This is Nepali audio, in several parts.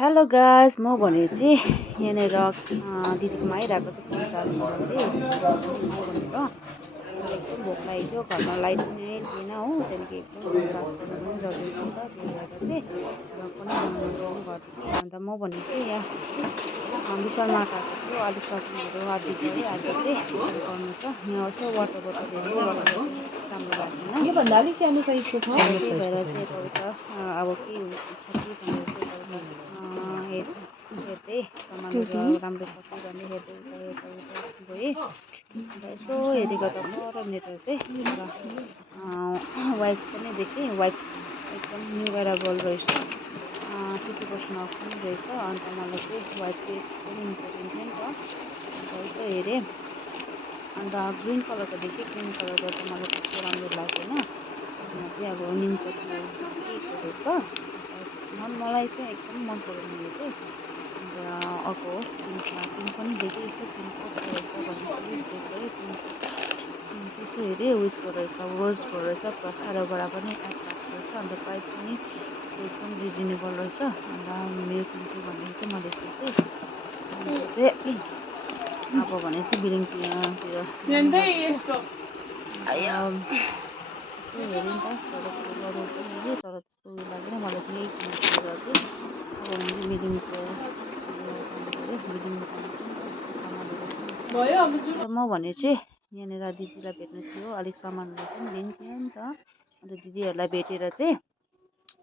हेलो गाइस, म भने चाहिँ यहाँनिर दिदीकोमा आइरहेको चाहिँ फोन चार्ज गर्नु भनेर अन्त एकदम भोक लागेको थियो। घरमा लाइट नै थिएन हो, त्यहाँदेखि एकदम फोन चार्ज गर्नु पनि जरुरी थियो नि त, त्यही भएर चाहिँ भ्लग पनि बनाउनु पनि गरिदिएँ। अन्त म भने चाहिँ यहाँ विशाल मार्ट आएको छु। अलिक सपिङहरू आधी गरेँ, आधी चाहिँ अरू गर्नु छ। यहाँ यसो वाटर बोतल हेरेँ, वाटर बोतल त्यस्तो राम्रो लागेन, योभन्दा अलिक सानो साइजको छ। त्यही भएर चाहिँ यताउता अब के छ कि भनेर चाहिँ यताउता हेर्दै सामानहरू राम्रो छ कि भन्दै हेर्दै यताउता गएँ। अन्त यसो हेरेको त परनिर चाहिँ एउटा वाइप्स पनि देखेँ। वाइप्स एकदम न्यू एराइभल रहेछ, 50% अफ पनि रहेछ। अन्त मलाई चाहिँ वाइप्स चाहिँ एकदम इम्पोर्टेन्ट थियो नि त। अन्त यसो हेरेँ, अन्त ग्रिन कलरको देखेँ। ग्रिन कलरको त मलाई त्यस्तो राम्रो लागेन। त्यसमा चाहिँ अब निमको तेल जस्तो के रहेछ, अन्त मलाई चाहिँ एकदम मन परेन यो चाहिँ। अन्त अर्को होस् पिङ्कमा, पिङ्क पनि देखेँ। यसो पिङ्क कस्तो रहेछ भन्ने फेरि चेक गरेँ। पिङ्क चाहिँ यसो हेरेँ, उयसको रहेछ, रोजको रहेछ, प्लस एलोभेरा पनि एड भएको रहेछ। अन्त प्राइस पनि यसको एकदम रिजनेबल रहेछ। अन्त यो किन्छु भनेर चाहिँ मैले सोचेँ। अन्त चाहिँ अब भने चाहिँ बिलिङतिर यसो हेरेँ नि त, प्रडक्टहरू अरू पनि हेरेँ, तर त्यस्तो उयो लागेन मलाई चाहिँ। यही किन्नु भनेर चाहिँ अब भने चाहिँ बिलिङतिर जानु पऱ्यो। बिलिङ गर्नुपर्यो नि त, केही सामानहरू पनि भयो अब अन्त म भने चाहिँ यहाँनिर दिदीलाई भेट्नु थियो, अलिक सामानहरू पनि लिनु थियो नि त। अन्त दिदीहरूलाई भेटेर चाहिँ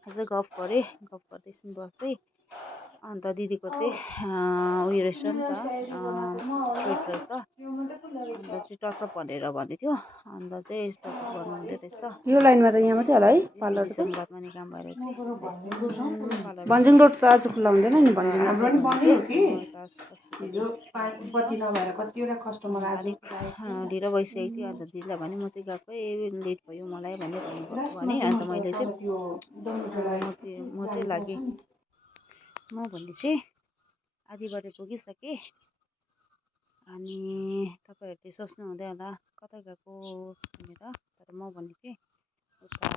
यसो गफ गरेँ, गफ गर्दै एकछिन बसेँ। अन्त दिदीको चाहिँ उयो रहेछ नि त, स्ट्रेट रहेछ। अन्त चाहिँ टचअप भनेर भन्दै थियो। अन्त चाहिँ टचअप गर्नु हुँदै रहेछ। यो लाइनमा त यहाँ मात्रै होला है पार्लर त। दिदीसँग बात मार्ने काम भएर चाहिँ भन्ज्याङ रोड त आज खुल्ला हुँदैन नि। भन्ज्याङ अलिक ढिलो भइसकेको थियो। अन्त दिदीलाई भने म चाहिँ गएकै लेट भयो मलाई भन्ने भने। अन्त मैले चाहिँ म चाहिँ लागेँ, म भने चाहिँ आधी बाटो पुगिसकेँ। अनि तपाईँहरूले सोच्नु हुँदै होला कता गएको भनेर, तर म भने चाहिँ उता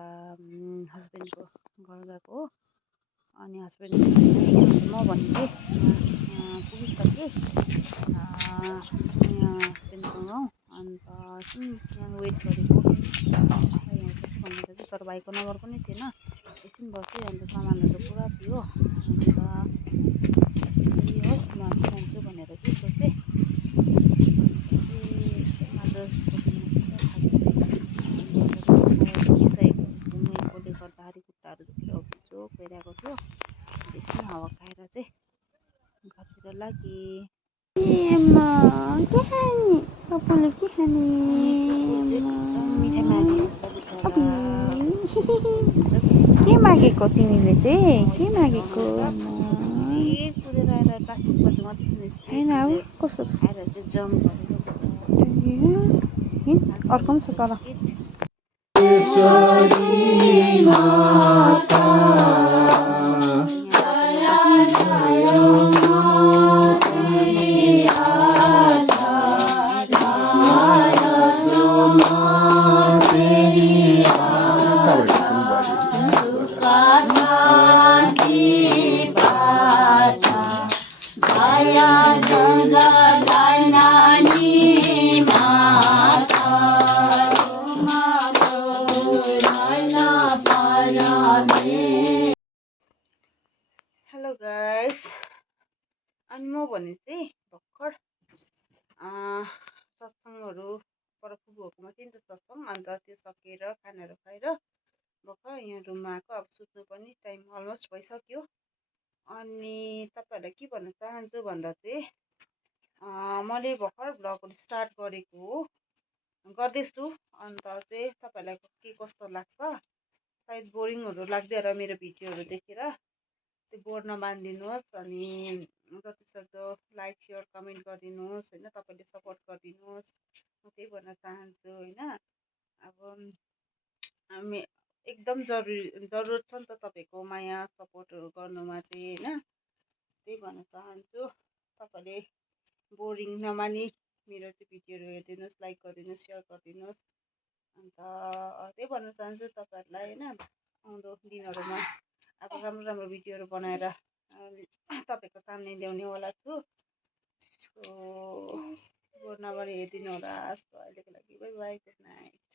हस्बेन्डको घर गएको हो। अनि हस्बेन्ड चाहिँ छैन नि, अन्त म भने चाहिँ यहाँ पुगिसकेँ, यहाँ हस्बेन्डको गाउँ। अन्त एकछिन यहाँ वेट गरेको यहाँ आइसक्यो भनेर चाहिँ, तर भाइको नम्बर पनि थिएन। एकछिन बसेँ, अन्त सामानहरू पुरा थियो। अन्त होस् म आफै जान्छु भनेर चाहिँ सोचेँ। अन्त चाहिँ एकदम आजको दिनमा चाहिँ पुरा थाकिसकेको छु। अनि बजारमा पुगिसकेको घुमेकोले गर्दाखेरि खुट्टाहरू दुखेर बिजोग भइरहेको थियो। अन्त एकछिन हावा खाएर चाहिँ घरतिर लागेँ। के खाने एकदम मिठाई मागेको होला बिचरा। के मागेको तिमीले चाहिँ? के मागेको? कुदेर आएर प्लास्टिकमा चाहिँ मात्रै कस्तो छ? आएर चाहिँ जम्प गरेको बिचरा। अर्को पनि छ तल। हेलो गाइस, अनि म भने चाहिँ भर्खर सत्सङहरू पर फुपूहरूकोमा थियो नि त सत्सङ। अन्त त्यो सकेर खानाहरू खाएर भर्खर यहाँ रुममा आएको। अब सुत्नु पनि टाइम अलमोस्ट भइसक्यो। अनि तपाईँहरूलाई के भन्न चाहन्छु भन्दा चाहिँ मैले भर्खर भ्लगहरू स्टार्ट गरेको हो, गर्दैछु। अन्त चाहिँ तपाईँहरूलाई के कस्तो लाग्छ, सायद बोरिङहरू लाग्दै होला मेरो भिडियोहरू देखेर, त्यो बोर नमानिदिनुहोस्। अनि जतिसक्दो लाइक सेयर कमेन्ट गरिदिनुहोस् होइन, तपाईँले सपोर्ट गरिदिनुहोस्, म त्यही भन्न चाहन्छु होइन। अब एकदम जरुरत छ नि त तपाईँको माया सपोर्टहरू गर्नुमा चाहिँ होइन, त्यही भन्न चाहन्छु। तपाईँले बोरिङ नमानी मेरो चाहिँ भिडियोहरू हेरिदिनुहोस्, लाइक गरिदिनुहोस्, सेयर गरिदिनुहोस्। अन्त त्यही भन्न चाहन्छु तपाईँहरूलाई होइन, आउँदो दिनहरूमा अब राम्रो राम्रो भिडियोहरू बनाएर तपाईँको सामने ल्याउनेवाला छु। सो गोड नगरी हेरिदिनु होला। सो अहिलेको लागि बाई बाई, गुड नाइट।